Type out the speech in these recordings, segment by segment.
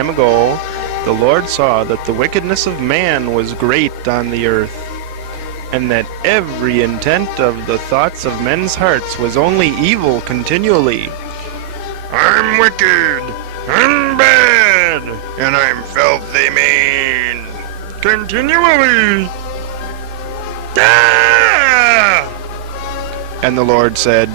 time ago, the Lord saw that the wickedness of man was great on the earth, and that every intent of the thoughts of men's hearts was only evil continually. I'm wicked, I'm bad, and I'm filthy mean. Continually. Ah! And the Lord said,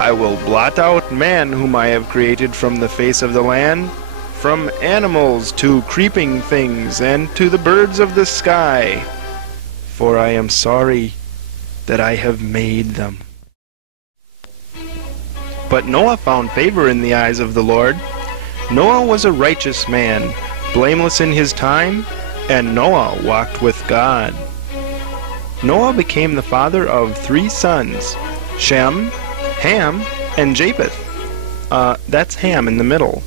I will blot out man whom I have created from the face of the land, from animals to creeping things, and to the birds of the sky, for I am sorry that I have made them. But Noah found favor in the eyes of the Lord. Noah was a righteous man, blameless in his time, and Noah walked with God. Noah became the father of 3 sons, Shem, Ham, and Japheth. That's Ham in the middle.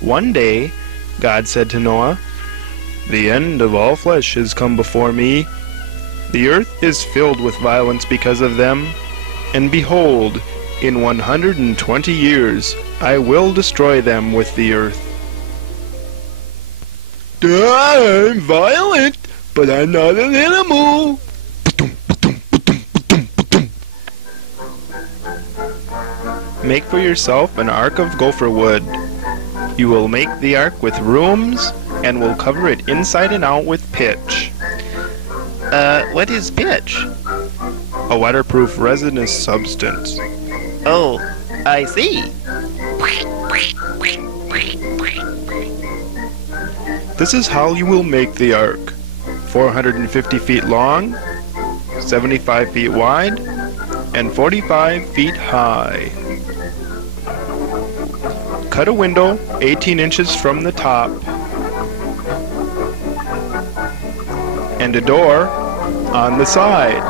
One day, God said to Noah, The end of all flesh has come before me. The earth is filled with violence because of them. And behold, in 120 years I will destroy them with the earth. I'm violent, but I'm not an animal. Make for yourself an ark of gopher wood. You will make the ark with rooms, and will cover it inside and out with pitch. What is pitch? A waterproof resinous substance. Oh, I see. This is how you will make the ark. 450 feet long, 75 feet wide, and 45 feet high. Cut a window 18 inches from the top, and a door on the side.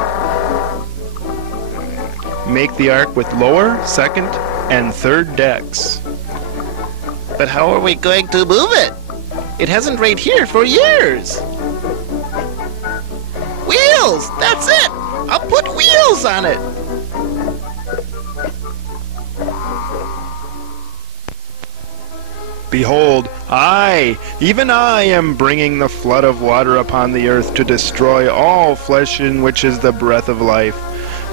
Make the ark with lower, second, and third decks. But how are we going to move it? It hasn't rained here for years. Wheels! That's it! I'll put wheels on it! Behold, even I am bringing the flood of water upon the earth to destroy all flesh in which is the breath of life.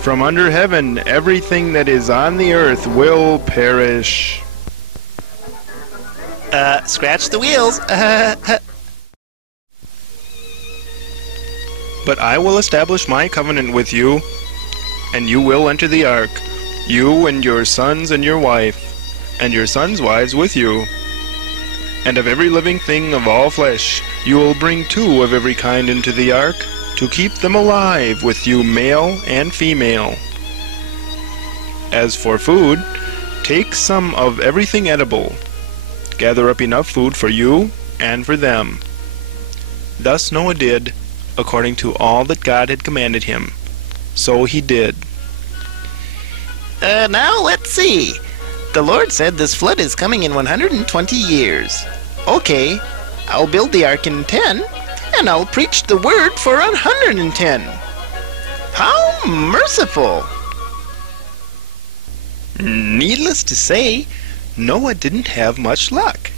From under heaven, everything that is on the earth will perish. Scratch the wheels. But I will establish my covenant with you, and you will enter the ark, you and your sons and your wife, and your sons' wives with you. And of every living thing of all flesh, you will bring 2 of every kind into the ark, to keep them alive with you, male and female. As for food, take some of everything edible. Gather up enough food for you and for them. Thus Noah did, according to all that God had commanded him. So he did. Now let's see. The Lord said this flood is coming in 120 years. Okay, I'll build the ark in 10, and I'll preach the word for 110. How merciful! Needless to say, Noah didn't have much luck.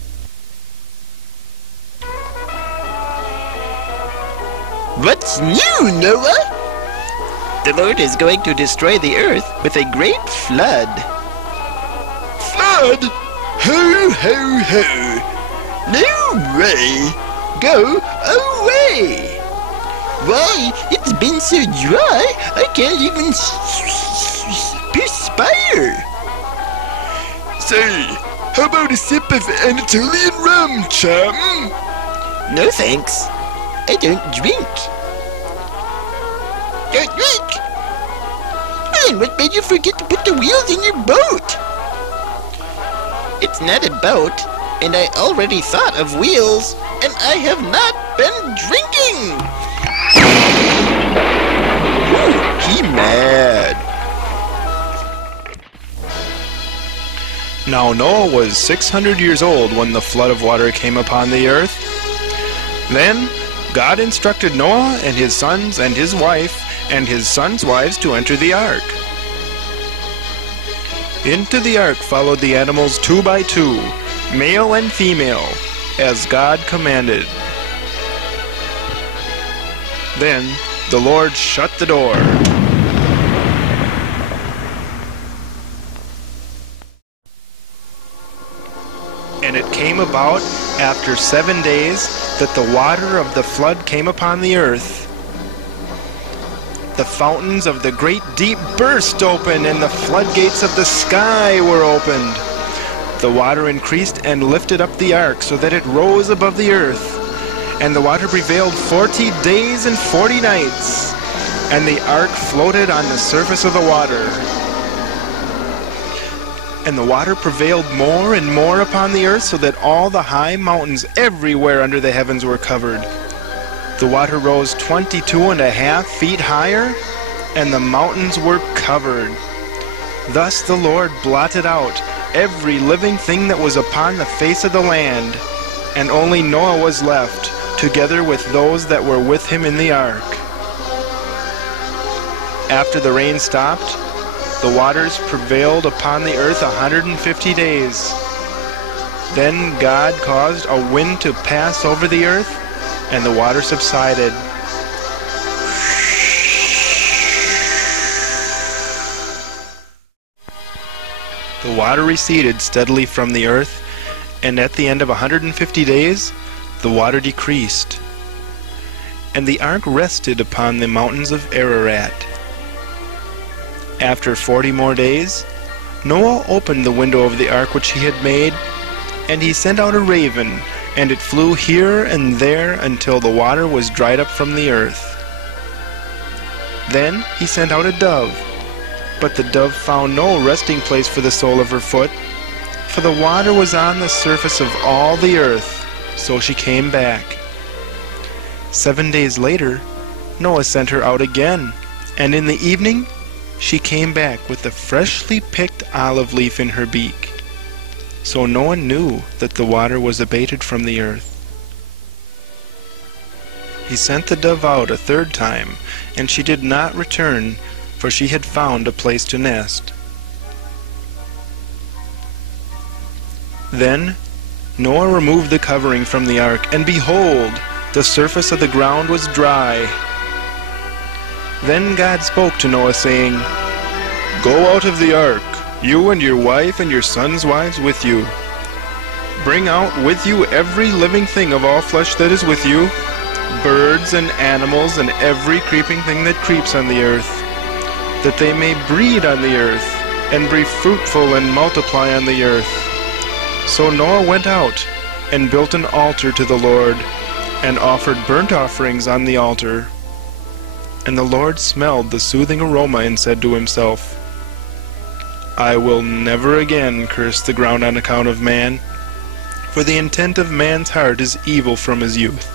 What's new, Noah? The Lord is going to destroy the earth with a great flood. Flood? Ho, ho, ho. No way. Go away. Why, it's been so dry, I can't even perspire. Say, how about a sip of Anatolian rum, chum? No thanks. I don't drink. Don't drink? Then what made you forget to put the wheels in your boat? It's not a boat, and I already thought of wheels, and I have not been drinking. Ooh, he mad. Now Noah was 600 years old when the flood of water came upon the earth. Then God instructed Noah and his sons and his wife and his sons' wives to enter the ark. Into the ark followed the animals 2 by 2, male and female, as God commanded. Then the Lord shut the door. And it came about after 7 days that the water of the flood came upon the earth. The fountains of the great deep burst open, and the floodgates of the sky were opened. The water increased and lifted up the ark so that it rose above the earth. And the water prevailed 40 days and 40 nights. And the ark floated on the surface of the water. And the water prevailed more and more upon the earth, so that all the high mountains everywhere under the heavens were covered. The water rose 22.5 feet higher, and the mountains were covered. Thus the Lord blotted out every living thing that was upon the face of the land, and only Noah was left, together with those that were with him in the ark. After the rain stopped, the waters prevailed upon the earth 150 days. Then God caused a wind to pass over the earth, and the water subsided. The water receded steadily from the earth, and at the end of 150 days, the water decreased. And the ark rested upon the mountains of Ararat. After 40 more days, Noah opened the window of the ark which he had made, and he sent out a raven, and it flew here and there until the water was dried up from the earth. Then he sent out a dove, but the dove found no resting place for the sole of her foot, for the water was on the surface of all the earth, so she came back. 7 days later, Noah sent her out again, and in the evening she came back with a freshly picked olive leaf in her beak. So Noah knew that the water was abated from the earth. He sent the dove out a third time, and she did not return, for she had found a place to nest. Then Noah removed the covering from the ark, and behold, the surface of the ground was dry. Then God spoke to Noah, saying, "Go out of the ark, you and your wife and your sons' wives with you. Bring out with you every living thing of all flesh that is with you, birds and animals and every creeping thing that creeps on the earth, that they may breed on the earth, and be fruitful and multiply on the earth." So Noah went out and built an altar to the Lord, and offered burnt offerings on the altar. And the Lord smelled the soothing aroma and said to himself, "I will never again curse the ground on account of man, for the intent of man's heart is evil from his youth.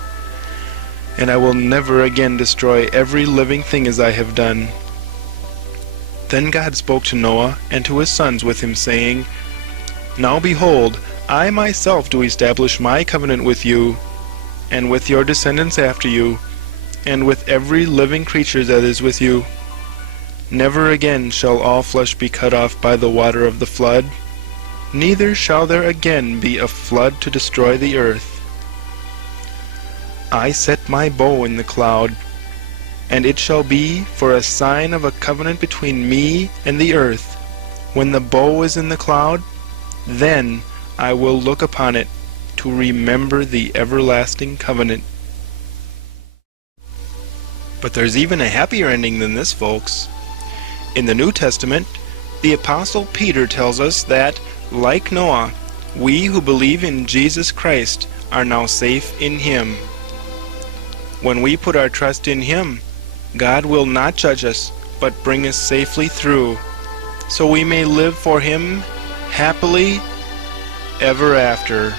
And I will never again destroy every living thing as I have done." Then God spoke to Noah and to his sons with him, saying, "Now behold, I myself do establish my covenant with you, and with your descendants after you, and with every living creature that is with you. Never again shall all flesh be cut off by the water of the flood, neither shall there again be a flood to destroy the earth. I set my bow in the cloud, and it shall be for a sign of a covenant between me and the earth. When the bow is in the cloud, then I will look upon it to remember the everlasting covenant." But there's even a happier ending than this, folks. In the New Testament, the Apostle Peter tells us that, like Noah, we who believe in Jesus Christ are now safe in Him. When we put our trust in Him, God will not judge us, but bring us safely through, so we may live for Him happily ever after.